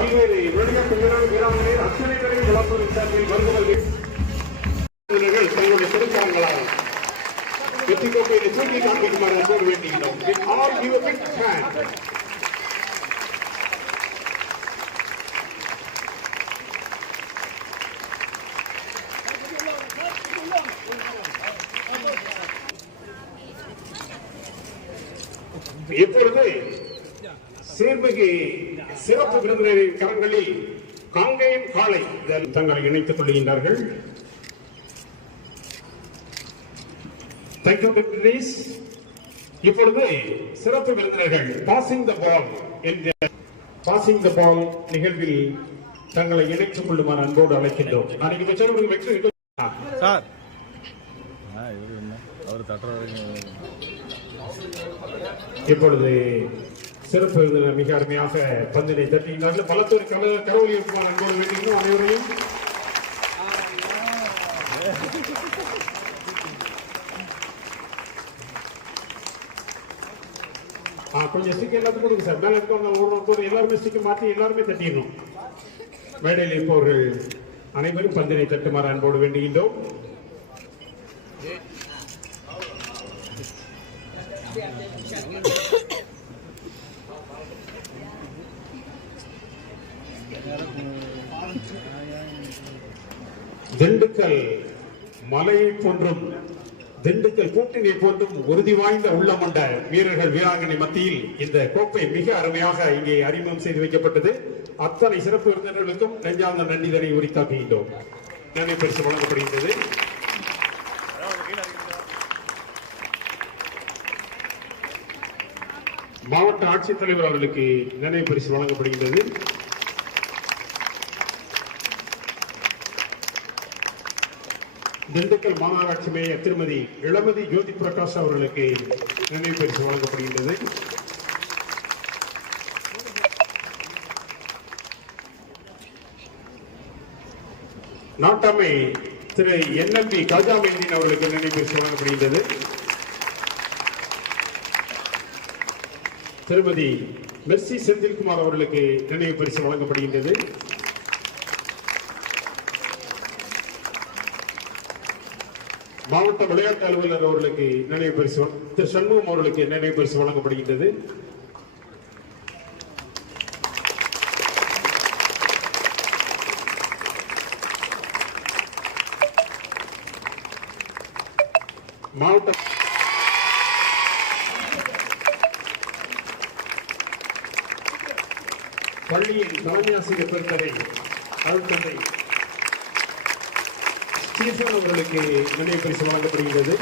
பல்வேறு இவருடைய பெண்களோடு வீராங்கனை அத்தனை பேரையும் விளம்பரம் விசாரணையில் மருந்துகள் தங்களுடைய சிறப்பாங்களால் வெற்றி கோப்பையில் சூட்டி காண்பிக்குமாறு அன்போடு வேண்டியிருந்தோம் all give a big hand எப்பொழுது சேர்மிகு சிறப்பு விருந்தினரின் கரங்களில் காங்கேயம் காளை தங்களை இணைத்துக் கொள்கின்றார்கள். Thank you, deputies. இப்பொழுது சிறப்பு விருந்தினர்கள் பாசிங் த பால் என்ற பாசிங் த பால் நிகழ்வில் தங்களை இணைத்துக் கொள்ளுமாறு அன்போடு அழைக்கின்றோம். இங்க சொல்லுவது வெற்றி சார். அவர் தட்டுற இப்பொழுது சிறப்பு விருந்தினர் மிக அருமையாக பந்தினை தட்டுகின்றார்கள் பலத்தூர் கல கரவொலி இருக்குமாறு அன்போடு வேண்டுகிறோம் அனைவரையும். ஆ கொஞ்சம் சீக்கிரம் எல்லாத்துக்கும் கொடுங்க சார். மேலே இருக்கவங்க ஒரு ஒரு எல்லாருமே சீக்கிரம் மாற்றி எல்லாருமே தட்டிடணும். மேடையில் இருப்பவர்கள் அனைவரும் பந்தினை தட்டுமாறு அன்போடு வேண்டுகின்றோம். திண்டுக்கல் மலையை போன்றும் திண்டுக்கல் கூட்டினை போன்றும் உறுதி வாய்ந்த உள்ளமண்ட வீரர்கள் வீராங்கனை மத்தியில் இந்த கோப்பை மிக அருமையாக இங்கே அறிமுகம் செய்து வைக்கப்பட்டது. அத்தனை சிறப்பு விருந்தினர்களுக்கும் நெஞ்சார்ந்த நன்றிதனை உரித்தாக்குகின்றோம். நன்றி பரிசு வழங்கப்படுகின்றது. மாவட்ட ஆட்சித்தலைவர் அவர்களுக்கு நினைவு பரிசு வழங்கப்படுகின்றது. திண்டுக்கல் மாநகராட்சி மேயர் திருமதி இளமதி ஜோதி பிரகாஷ் அவர்களுக்கு நினைவு பரிசு வழங்கப்படுகின்றது. நாட்டாமை திரு என்எல்பி காஜா மைதீன் அவர்களுக்கு நினைவு பரிசு வழங்கப்படுகின்றது. திருமதி மெர்சி செந்தில்குமார் அவர்களுக்கு நினைவு பரிசு வழங்கப்படுகின்றது. மாவட்ட விளையாட்டு அலுவலர் அவர்களுக்கு நினைவு பரிசு திரு சண்முகம் அவர்களுக்கு நினைவு பரிசு வழங்கப்படுகின்றது. மாவட்ட பள்ளியின் தலைமை ஆசிரியர் பெருந்தகை அருட்தந்தை சீசன் உங்களுக்கு நினைவு பரிசு வழங்கப்படுகிறது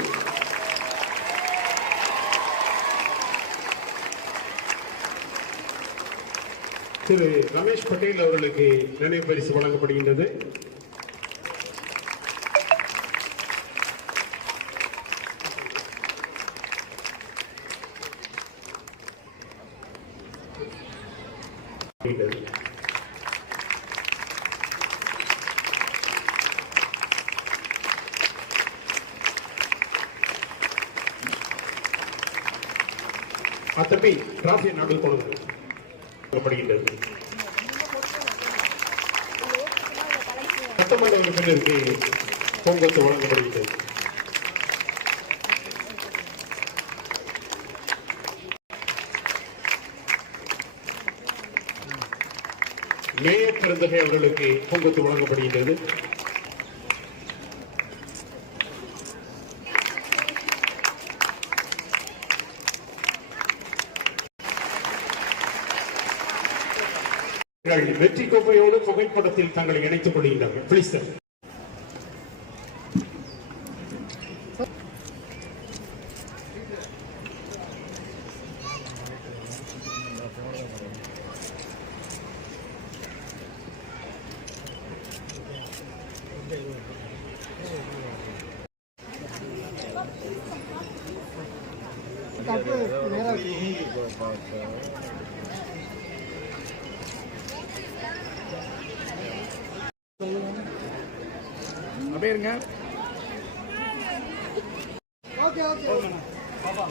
திரு ரமேஷ் பட்டேல் அவர்களுக்கு நினைவு பரிசு வழங்கப்படுகின்றது. அத்தப்பி டிராஃபி டிராஃபியை நாங்கள் கொடுக்கப்படுகின்றது சட்டமன்ற உறுப்பினருக்கு பொங்கத்து வழங்கப்படுகின்றது. மேயர் பிறந்தகை அவர்களுக்கு பொங்கத்து வழங்கப்படுகின்றது. வெற்றி கோப்பையோடு புகைப்படத்தில் தங்களை இணைத்துக் கொள்கின்றார்கள். பிளீஸ் சார் அப்படியே இருங்க. ஓகே ஓகே பாப்பா